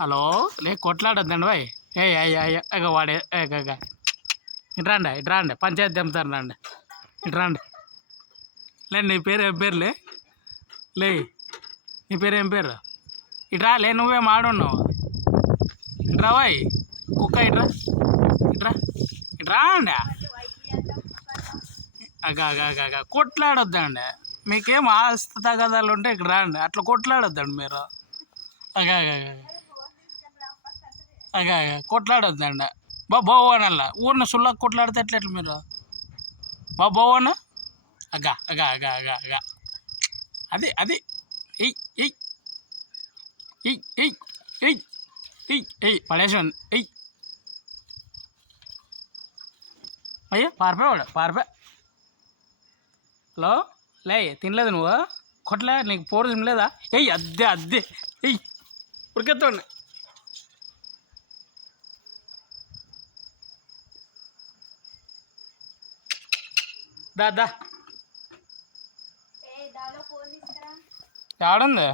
Hello లే కొట్లాడొద్దండి bye. ఇక వాడే ఇట్రాండి పంచాయతీ తెంపుతాను రండి. ఇట్రాండి లే. నీ పేరు ఏం పేరులే? లే నీ పేరు ఏం పేరు? ఇట్రా లే. నువ్వేం ఆడున్నావు? ఇట్రా బాయ్. కుక్క ఇట్రా ఇట్రా ఇట్రా అండి. కొట్లాడొద్దండి. మీకేం ఆస్తి తగదాలు ఉంటే ఇక్కడ రాండి. అట్లా కొట్లాడొద్దండి మీరు. కొట్లాడొద్దండి. బాబు అనల్లా ఊరిని సుల్లకు కొట్లాడితే ఎట్లా మీరు? బాబు అన్న అది అది ఎయ్ ఎయ్ ఎయ్ ఎయ్ ఎయ్ ఎయ్ ఎయ్ పడేసాను. ఎయ్ అయ్యో పారిపోయాడు పారిపోయా. హలో లే తినలేదు నువ్వు? కొట్లే నీకు పోరు తినలేదా? ఎయ్ అద్దె ఎయ్ ఉరికెత్తండి. దా ఏడుంది?